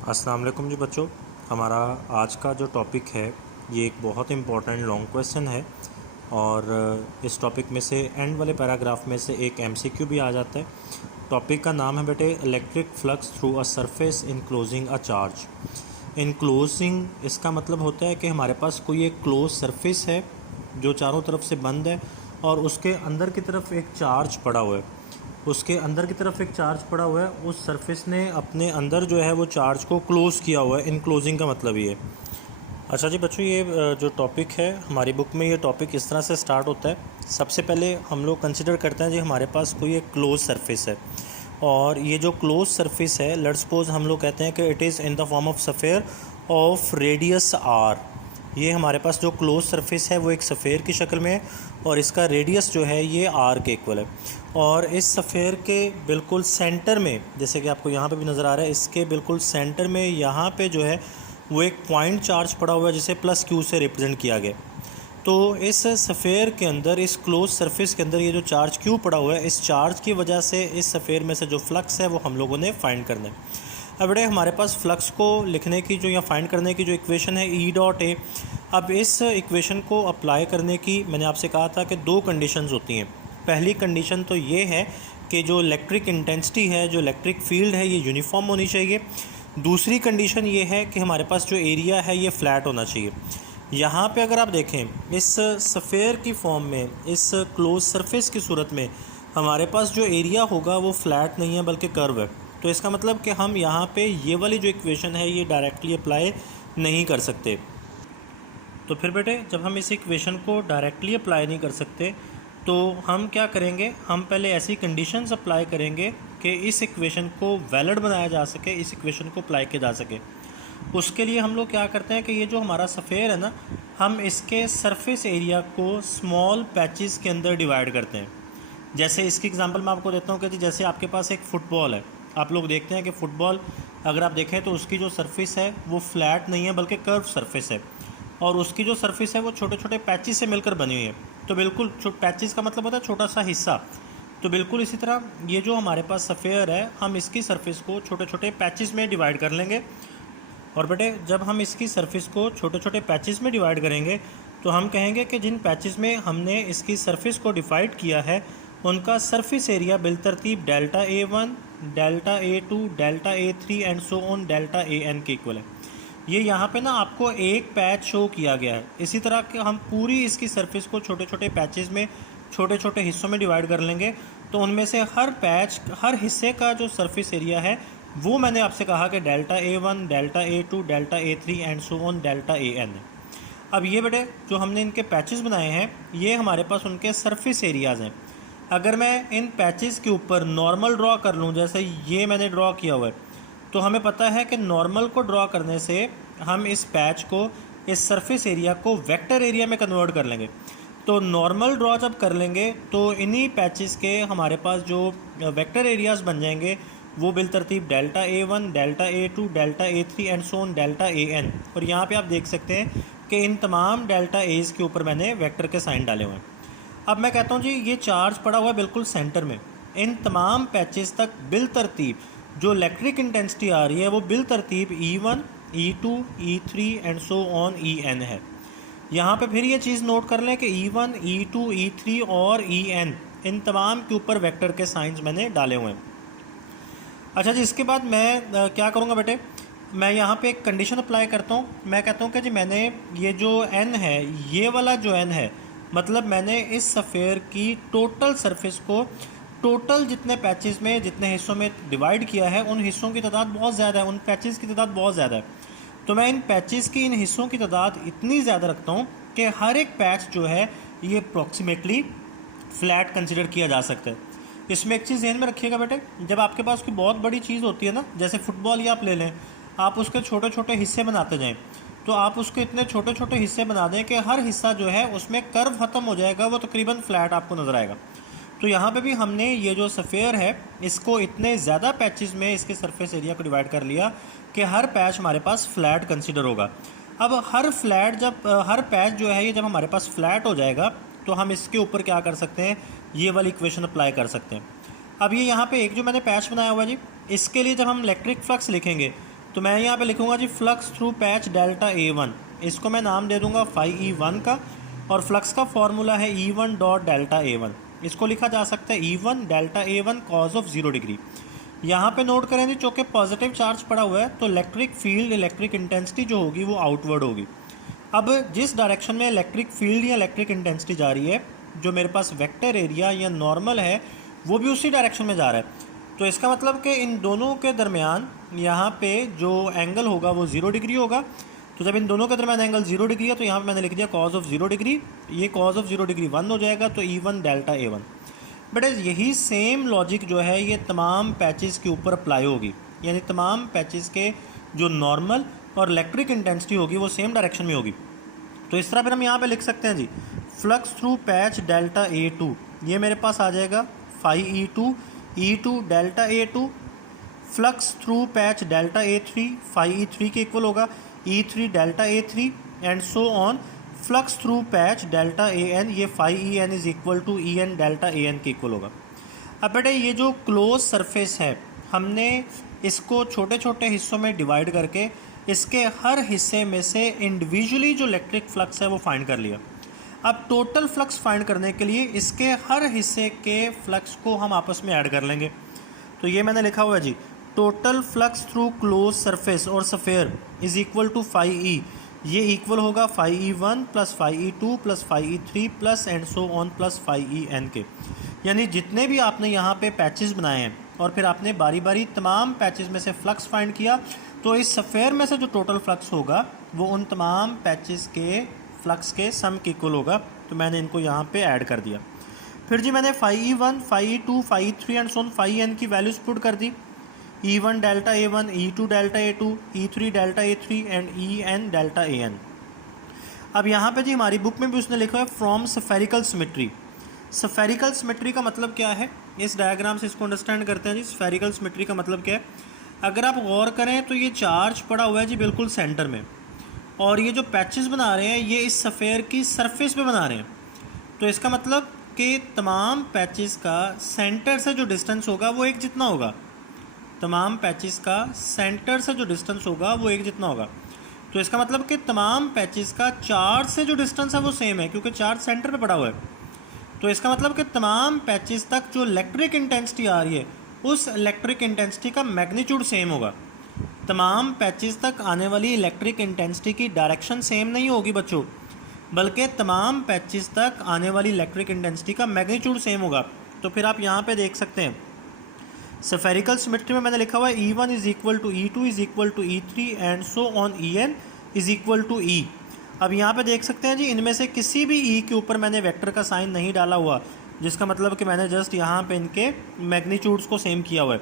अस्सलाम वालेकुम जी बच्चों। हमारा आज का जो टॉपिक है ये एक बहुत इम्पॉर्टेंट लॉन्ग क्वेश्चन है और इस टॉपिक में से एंड वाले पैराग्राफ में से एक एमसीक्यू भी आ जाता है। टॉपिक का नाम है बेटे electric flux through a surface enclosing a charge. Enclosing इसका मतलब होता है कि हमारे पास कोई एक क्लोज सरफेस है जो चारों तरफ से बंद है और उसके अंदर की तरफ एक चार्ज पड़ा हुआ है। उसके अंदर की तरफ एक चार्ज पड़ा हुआ है, उस सरफेस ने अपने अंदर जो है वो चार्ज को क्लोज़ किया हुआ है। इनक्लोजिंग का मतलब ये है। अच्छा जी बच्चों, ये जो टॉपिक है हमारी बुक में, ये टॉपिक इस तरह से स्टार्ट होता है। सबसे पहले हम लोग कंसिडर करते हैं जी हमारे पास कोई एक क्लोज सरफेस है और ये जो क्लोज सरफेस है, लेट्स सपोज हम लोग कहते हैं कि it is in the form of sphere of radius R. ये हमारे पास जो क्लोज सरफेस है वो एक सफ़ेयर की शक्ल में है और इसका रेडियस जो है ये आर के इक्वल है। और इस सफ़ेयर के बिल्कुल सेंटर में, जैसे कि आपको यहाँ पे भी नज़र आ रहा है, इसके बिल्कुल सेंटर में यहाँ पे जो है वो एक पॉइंट चार्ज पड़ा हुआ है जिसे प्लस क्यू से रिप्रेजेंट किया गया। तो इस सफ़ेयर के अंदर, इस क्लोज सरफेस के अंदर ये जो चार्ज क्यू पड़ा हुआ है, इस चार्ज की वजह से इस सफ़ेयर में से जो फ्लक्स है वो हम लोगों ने फाइंड करना है। अब बेटे हमारे पास फ्लक्स को लिखने की जो या फाइंड करने की जो इक्वेशन है ई डॉट ए। अब इस इक्वेशन को अप्लाई करने की मैंने आपसे कहा था कि दो कंडीशंस होती हैं। पहली कंडीशन तो ये है कि जो इलेक्ट्रिक इंटेंसिटी है, जो इलेक्ट्रिक फील्ड है, ये यूनिफॉर्म होनी चाहिए। दूसरी कंडीशन ये है कि हमारे पास जो एरिया है ये फ्लैट होना चाहिए। यहाँ पे अगर आप देखें इस सफ़ेयर की फॉर्म में, इस क्लोज सरफेस की सूरत में हमारे पास जो एरिया होगा वो फ्लैट नहीं है बल्कि कर्व है। तो इसका मतलब कि हम यहाँ पे ये वाली जो इक्वेशन है ये डायरेक्टली अप्लाई नहीं कर सकते। तो फिर बेटे जब हम इस इक्वेशन को डायरेक्टली अप्लाई नहीं कर सकते तो हम क्या करेंगे, हम पहले ऐसी कंडीशंस अप्लाई करेंगे कि इस इक्वेशन को वैलिड बनाया जा सके, इस इक्वेशन को अप्लाई किया जा सके। उसके लिए हम लोग क्या करते हैं कि ये जो हमारा सफ़ेयर है ना, हम इसके सरफेस एरिया को स्मॉल पैचेस के अंदर डिवाइड करते हैं। जैसे इसकी एग्जांपल मैं आपको देता हूँ कि जैसे आपके पास एक फ़ुटबॉल है। आप लोग देखते हैं कि फ़ुटबॉल अगर आप देखें तो उसकी जो सरफेस है वो फ्लैट नहीं है बल्कि कर्व सरफेस है और उसकी जो सरफेस है वो छोटे छोटे पैचेस से मिलकर बनी हुई है। तो बिल्कुल पैचेस का मतलब होता है छोटा सा हिस्सा। तो बिल्कुल इसी तरह ये जो हमारे पास सफ़ेयर है, हम इसकी सरफेस को छोटे छोटे पैचेस में डिवाइड कर लेंगे। और बेटे जब हम इसकी सरफेस को छोटे छोटे पैचेस में डिवाइड करेंगे तो हम कहेंगे कि जिन पैचेस में हमने इसकी सरफेस को डिवाइड किया है उनका सरफेस एरिया बिलतरतीब delta A1, delta A2, delta A3 and so on delta AN के इक्वल है। ये यहाँ पे ना आपको एक पैच शो किया गया है। इसी तरह के हम पूरी इसकी सरफेस को छोटे छोटे पैचेस में, छोटे छोटे हिस्सों में डिवाइड कर लेंगे। तो उनमें से हर पैच, हर हिस्से का जो सरफेस एरिया है वो मैंने आपसे कहा कि delta A1, delta A2, delta A3 and so on delta AN है। अब ये बेटे जो हमने इनके पैचेस बनाए हैं ये हमारे पास उनके सरफेस एरियाज़ हैं। अगर मैं इन पैचेस के ऊपर नॉर्मल ड्रॉ कर लूँ, जैसे ये मैंने ड्रॉ किया हुआ है, तो हमें पता है कि नॉर्मल को ड्रॉ करने से हम इस पैच को, इस सरफेस एरिया को वेक्टर एरिया में कन्वर्ट कर लेंगे। तो नॉर्मल ड्रॉ जब कर लेंगे तो इन्हीं पैचेस के हमारे पास जो वेक्टर एरियाज़ बन जाएंगे वो बिलतरतीब delta A1, delta A2, delta A3 and so on delta AN। और यहाँ पे आप देख सकते हैं कि इन तमाम डेल्टा एज के ऊपर मैंने वेक्टर के साइन डाले हुए हैं। अब मैं कहता हूँ जी ये चार्ज पड़ा हुआ है बिल्कुल सेंटर में। इन तमाम पैचेस तक बिलतरतीब जो इलेक्ट्रिक इंटेंसिटी आ रही है वो बिलतरतीब E1, E2, E3 and so on EN है। यहाँ पे फिर ये चीज़ नोट कर लें कि E1, E2, E3 और EN इन तमाम के ऊपर वेक्टर के साइंस मैंने डाले हुए हैं। अच्छा जी, इसके बाद मैं क्या करूँगा बेटे, मैं यहाँ पे एक कंडीशन अप्लाई करता हूँ। मैं कहता हूँ कि जी मैंने ये जो n है, ये वाला जो n है, मतलब मैंने इस सफ़ेयर की टोटल सरफेस को टोटल जितने पैचेस में, जितने हिस्सों में डिवाइड किया है उन हिस्सों की तादाद बहुत ज़्यादा है, उन पैचेस की तादाद बहुत ज़्यादा है। तो मैं इन पैचेस की, इन हिस्सों की तादाद इतनी ज़्यादा रखता हूँ कि हर एक पैच जो है ये अप्रॉक्सीमेटली फ्लैट कंसिडर किया जा सकता है। इसमें एक चीज़ ध्यान में रखिएगा बेटे, जब आपके पास कोई बहुत बड़ी चीज़ होती है ना, जैसे फुटबॉल ही आप ले लें, आप उसके छोटे छोटे हिस्से बनाते जाएं, तो आप उसके इतने छोटे छोटे हिस्से बना दें कि हर हिस्सा जो है उसमें कर्व ख़त्म हो जाएगा, वो तकरीबन फ्लैट आपको नज़र आएगा। तो यहाँ पे भी हमने ये जो सफ़ेयर है इसको इतने ज़्यादा पैचेस में इसके सरफेस एरिया को डिवाइड कर लिया कि हर पैच हमारे पास फ्लैट कंसिडर होगा। अब हर फ्लैट जब हर पैच जो है ये जब हमारे पास फ्लैट हो जाएगा तो हम इसके ऊपर क्या कर सकते हैं, ये वाली इक्वेशन अप्लाई कर सकते हैं। अब ये यहाँ पे एक जो मैंने पैच बनाया हुआ है जी, इसके लिए जब हम इलेक्ट्रिक फ्लक्स लिखेंगे तो मैं यहाँ पे लिखूँगा जी flux through patch delta A1, इसको मैं नाम दे दूँगा फाई E1 का, और फ्लक्स का फॉर्मूला है E1 डॉट डेल्टा A1। इसको लिखा जा सकता है E1 delta A1 cause of 0 degree. यहाँ पे नोट करें जी, चूँकि पॉजिटिव चार्ज पड़ा हुआ है तो इलेक्ट्रिक फील्ड, इलेक्ट्रिक इंटेंसिटी जो होगी वो आउटवर्ड होगी। अब जिस डायरेक्शन में इलेक्ट्रिक फील्ड या इलेक्ट्रिक इंटेंसिटी जा रही है, जो मेरे पास वेक्टर एरिया या नॉर्मल है वो भी उसी डायरेक्शन में जा रहा है। तो इसका मतलब कि इन दोनों के दरमियान यहाँ पे जो एंगल होगा वो 0 डिग्री होगा। तो जब इन दोनों के दरमियान एंगल 0 डिग्री है तो यहाँ पे मैंने लिख दिया कॉज ऑफ 0 डिग्री, ये कॉज ऑफ 0 डिग्री 1 हो जाएगा, तो E1 डेल्टा A1। बट यही सेम लॉजिक जो है ये तमाम पैचेस के ऊपर अप्लाई होगी, यानी तमाम पैचेस के जो नॉर्मल और इलेक्ट्रिक इंटेंसिटी होगी वो सेम डायरेक्शन में होगी। तो इस तरह फिर हम यहाँ पे लिख सकते हैं जी flux through patch delta A2, ये मेरे पास आ जाएगा phi E2 delta A2, flux through patch delta A3 phi E3 के इक्वल होगा, E3 delta A3 and so on, flux through patch delta AN, ये phi EN is equal to EN delta AN के equal होगा। अब बेटे ये जो close surface है हमने इसको छोटे छोटे हिस्सों में डिवाइड करके इसके हर हिस्से में से इंडिविजुअली जो इलेक्ट्रिक फ्लक्स है वो फाइंड कर लिया। अब टोटल फ्लक्स फाइंड करने के लिए इसके हर हिस्से के फ्लक्स को हम आपस में ऐड कर लेंगे। तो ये मैंने लिखा हुआ है जी, total flux through close surface और sphere is equal to phi E, ये इक्वल होगा phi E1 plus phi E2 plus phi E3 plus and so on plus phi EN के। यानी जितने भी आपने यहाँ पे पैचेस बनाए हैं और फिर आपने बारी बारी तमाम पैचेस में से फ्लक्स फाइंड किया, तो इस सफ़ेयर में से जो टोटल फ्लक्स होगा वो उन तमाम पैचेस के फ्लक्स के सम के इक्वल होगा। तो मैंने इनको यहाँ पे ऐड कर दिया। फिर जी मैंने phi E1, phi E2, phi E3 and so on phi EN की वैल्यूज पुट कर दी। E1 delta A1, E2 delta A2, E3 delta A3 and EN delta AN। अब यहाँ पे जी हमारी बुक में भी उसने लिखा है from spherical symmetry. Spherical symmetry का मतलब क्या है, इस डायग्राम से इसको अंडरस्टैंड करते हैं जी। स्फेरिकल सिमेट्री का मतलब क्या है, अगर आप गौर करें तो ये चार्ज पड़ा हुआ है जी बिल्कुल सेंटर में, और ये जो पैचेस बना रहे हैं ये इस सफ़ेयर की सरफेस पे बना रहे हैं। तो इसका मतलब कि तमाम पैचेस का सेंटर से जो डिस्टेंस होगा वो एक जितना होगा, तमाम पैचेस का सेंटर से जो डिस्टेंस होगा वो एक जितना होगा। तो इसका मतलब कि तमाम पैचेस का चार्ज से जो डिस्टेंस है वो सेम है, क्योंकि चार्ज सेंटर पे पड़ा हुआ है। तो इसका मतलब कि तमाम पैचेस तक जो इलेक्ट्रिक इंटेंसिटी आ रही है उस इलेक्ट्रिक इंटेंसिटी का मैग्नीट्यूड सेम होगा। तमाम पैचेस तक आने वाली इलेक्ट्रिक इंटेंसिटी की डायरेक्शन सेम नहीं होगी बच्चों, बल्कि तमाम पैचेस तक आने वाली इलेक्ट्रिक इंटेंसिटी का मैग्नीट्यूड सेम होगा। तो फिर आप यहाँ पे देख सकते हैं स्फेरिकल सिमेट्री में मैंने लिखा हुआ है E1 is equal to E2 is equal to E3 and so on EN is equal to E। अब यहाँ पे देख सकते हैं जी इनमें से किसी भी E के ऊपर मैंने वेक्टर का साइन नहीं डाला हुआ, जिसका मतलब कि मैंने जस्ट यहाँ पे इनके मैग्नीट्यूड्स को सेम किया हुआ है।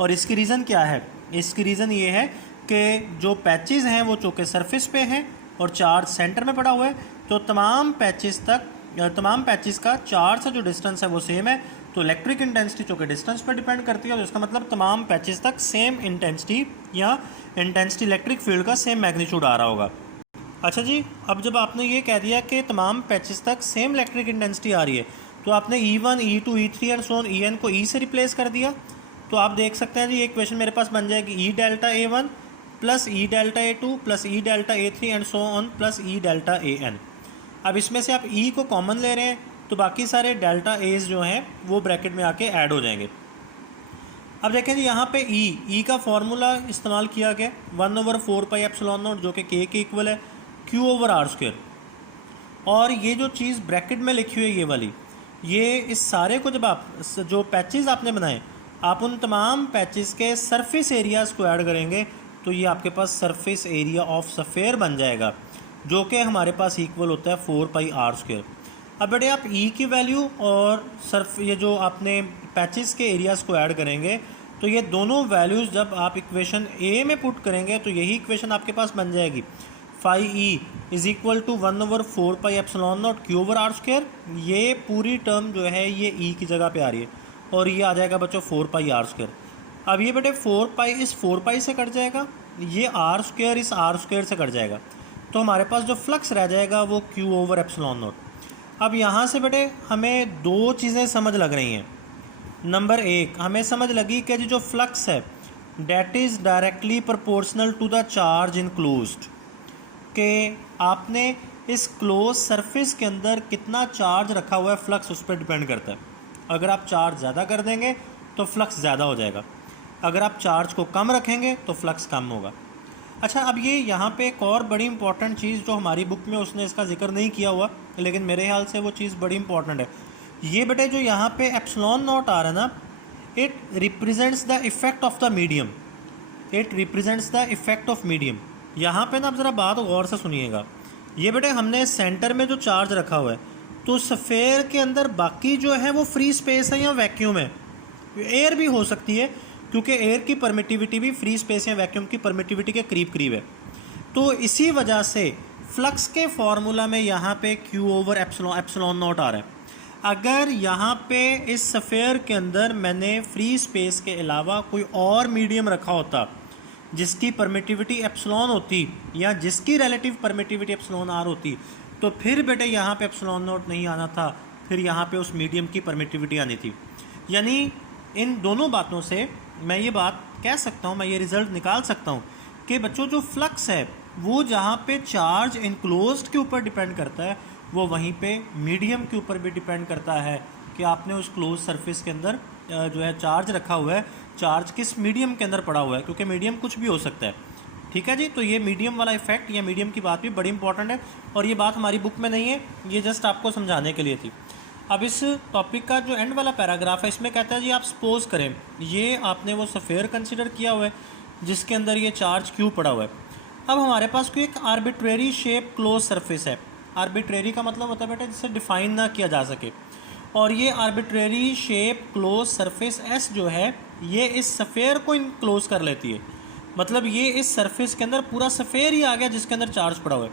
और इसकी रीज़न क्या है, इसकी रीज़न ये है कि जो पैचेस हैं वो चूँकि सरफेस पे हैं और चार्ज सेंटर में पड़ा हुआ है, तो तमाम पैचेस का चार्ज से जो डिस्टेंस है वो सेम है। तो इलेक्ट्रिक इंटेंसिटी चूँकि डिस्टेंस पर डिपेंड करती है, तो इसका मतलब तमाम पैचेस तक सेम इंटेंसिटी या इंटेंसिटी इलेक्ट्रिक फील्ड का सेम मैग्नीट्यूड आ रहा होगा। अच्छा जी, अब जब आपने ये कह दिया कि तमाम पैचेस तक सेम इलेक्ट्रिक इंटेंसिटी आ रही है, तो आपने E1, E2, E3 and so on EN को E से रिप्लेस कर दिया। तो आप देख सकते हैं जी ये इक्वेशन मेरे पास बन जाएगी E delta A1 plus E delta A2 plus E delta A3 and so on plus E delta AN। अब इसमें से आप E को कॉमन ले रहे हैं तो बाकी सारे डेल्टा एज जो हैं वो ब्रैकेट में आके ऐड हो जाएंगे। अब देखें जी यहाँ पे E का फॉर्मूला इस्तेमाल किया गया 1/4πε0, जो कि K के इक्वल है Q/R²। और ये जो चीज़ ब्रैकेट में लिखी हुई है ये वाली, ये इस सारे को जब आप जो पैचेस आपने बनाए आप उन तमाम पैचेस के सरफेस एरियाज़ को ऐड करेंगे तो ये आपके पास सरफेस एरिया ऑफ सफ़ेयर बन जाएगा, जो कि हमारे पास इक्वल होता है 4πr²। अब बेटे आप E की वैल्यू और ये जो आपने पैचेस के एरियाज़ को ऐड करेंगे तो ये दोनों वैल्यूज़ जब आप इक्वेशन A में पुट करेंगे तो यही इक्वेशन आपके पास बन जाएगी phi E is equal to 1/4πε0 Q/R²। ये पूरी टर्म जो है ये E की जगह पे आ रही है और ये आ जाएगा बच्चों 4πr²। अब ये बेटे 4π इस 4π से कट जाएगा, ये R² इस R² से कट जाएगा, तो हमारे पास जो फ्लक्स रह जाएगा वो Q/ε0। अब यहाँ से बेटे हमें दो चीज़ें समझ लग रही हैं। नंबर एक, हमें समझ लगी कि जो फ्लक्स है that is directly proportional to the charge enclosed, कि आपने इस क्लोज सरफेस के अंदर कितना चार्ज रखा हुआ है, फ्लक्स उस पर डिपेंड करता है। अगर आप चार्ज ज़्यादा कर देंगे तो फ्लक्स ज़्यादा हो जाएगा, अगर आप चार्ज को कम रखेंगे तो फ्लक्स कम होगा। अच्छा, अब ये यहाँ पे एक और बड़ी इंपॉर्टेंट चीज़ जो हमारी बुक में उसने इसका जिक्र नहीं किया हुआ, लेकिन मेरे ख्याल से वो चीज़ बड़ी इंपॉर्टेंट है। ये बेटे जो यहाँ पे एप्सिलॉन नॉट आ रहा है ना, it represents the effect of the medium, it represents the effect of medium. यहाँ पे ना आप ज़रा बात गौर से सुनिएगा। ये बेटे हमने सेंटर में जो चार्ज रखा हुआ है, तो स्फेयर के अंदर बाकी जो है वो फ्री स्पेस है या वैक्यूम है, एयर भी हो सकती है, क्योंकि एयर की परमिटिविटी भी फ्री स्पेस या वैक्यूम की परमिटिविटी के करीब करीब है। तो इसी वजह से फ्लक्स के फॉर्मूला में यहाँ पे Q ओवर एप्सिलॉन नॉट आ रहा है। अगर यहाँ पे इस स्फेयर के अंदर मैंने फ्री स्पेस के अलावा कोई और मीडियम रखा होता जिसकी परमिटिविटी एप्सिलॉन होती, या जिसकी रिलेटिव परमिटिविटी एप्सिलॉन आर होती, तो फिर बेटे यहाँ पे एप्सिलॉन नॉट नहीं आना था, फिर यहाँ पे उस मीडियम की परमिटिविटी आनी थी। यानी इन दोनों बातों से मैं ये बात कह सकता हूँ, मैं ये रिज़ल्ट निकाल सकता हूँ कि बच्चों जो फ्लक्स है वो जहाँ पे चार्ज इनक्लोज्ड के ऊपर डिपेंड करता है, वो वहीं पे मीडियम के ऊपर भी डिपेंड करता है कि आपने उस क्लोज सरफेस के अंदर जो है चार्ज रखा हुआ है, चार्ज किस मीडियम के अंदर पड़ा हुआ है, क्योंकि मीडियम कुछ भी हो सकता है। ठीक है जी, तो ये मीडियम वाला इफेक्ट या मीडियम की बात भी बड़ी इंपॉर्टेंट है, और ये बात हमारी बुक में नहीं है, ये जस्ट आपको समझाने के लिए थी। अब इस टॉपिक का जो एंड वाला पैराग्राफ है, इसमें कहता है जी आप सपोज करें ये आपने वो स्फेयर कंसिडर किया हुआ है जिसके अंदर ये चार्ज क्यू पड़ा हुआ है। अब हमारे पास कोई एक आर्बिट्रेरी शेप क्लोज सरफेस है। आर्बिट्रेरी का मतलब होता है बेटा जिसे डिफाइन ना किया जा सके, और ये arbitrary shape close surface S जो है ये इस स्फेयर को इनक्लोज कर लेती है। मतलब ये इस सरफेस के अंदर पूरा स्फेयर ही आ गया जिसके अंदर चार्ज पड़ा हुआ है।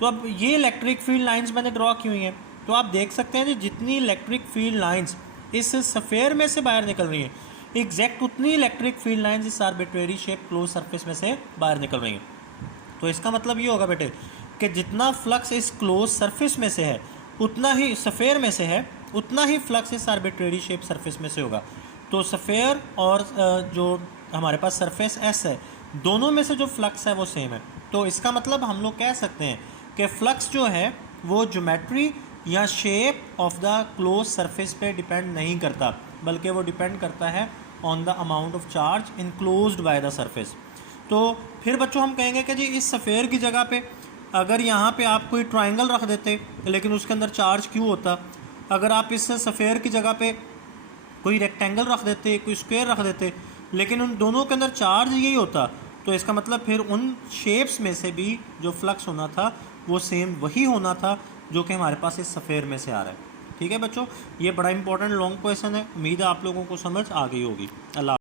तो अब ये इलेक्ट्रिक फील्ड लाइंस मैंने ड्रॉ की हुई हैं, तो आप देख सकते हैं जी जितनी इलेक्ट्रिक फील्ड लाइंस इस स्फेयर में से बाहर निकल रही हैं, एग्जैक्ट उतनी इलेक्ट्रिक फील्ड लाइंस इस आर्बिट्रेरी शेप क्लोज सरफेस में से बाहर निकल रही हैं। तो इसका मतलब ये होगा बेटे कि जितना फ्लक्स इस क्लोज सरफेस में से है, उतना ही स्फेयर में से है, उतना ही फ्लक्स इस आर्बिट्रेरी शेप सरफेस में से होगा। तो स्फेयर और जो हमारे पास सरफेस एस है, दोनों में से जो फ्लक्स है वो सेम है। तो इसका मतलब हम लोग कह सकते हैं कि फ्लक्स जो है वो ज्योमेट्री या shape of the close surface पे डिपेंड नहीं करता, बल्कि वो डिपेंड करता है on the amount of charge enclosed by the surface. तो फिर बच्चों हम कहेंगे कि जी इस स्फेयर की जगह पे अगर यहाँ पे आप कोई ट्रायंगल रख देते लेकिन उसके अंदर चार्ज क्यों होता, अगर आप इस स्फेयर की जगह पे कोई रेक्टेंगल रख देते, कोई स्क्वायर रख देते, लेकिन उन दोनों के अंदर चार्ज यही होता, तो इसका मतलब फिर उन शेप्स में से भी जो फ्लक्स होना था वो सेम वही होना था जो कि हमारे पास इस स्फेयर में से आ रहा है। ठीक है बच्चों, ये बड़ा इंपॉर्टेंट लॉन्ग क्वेश्चन है, उम्मीद है आप लोगों को समझ आ गई होगी। अल्लाह।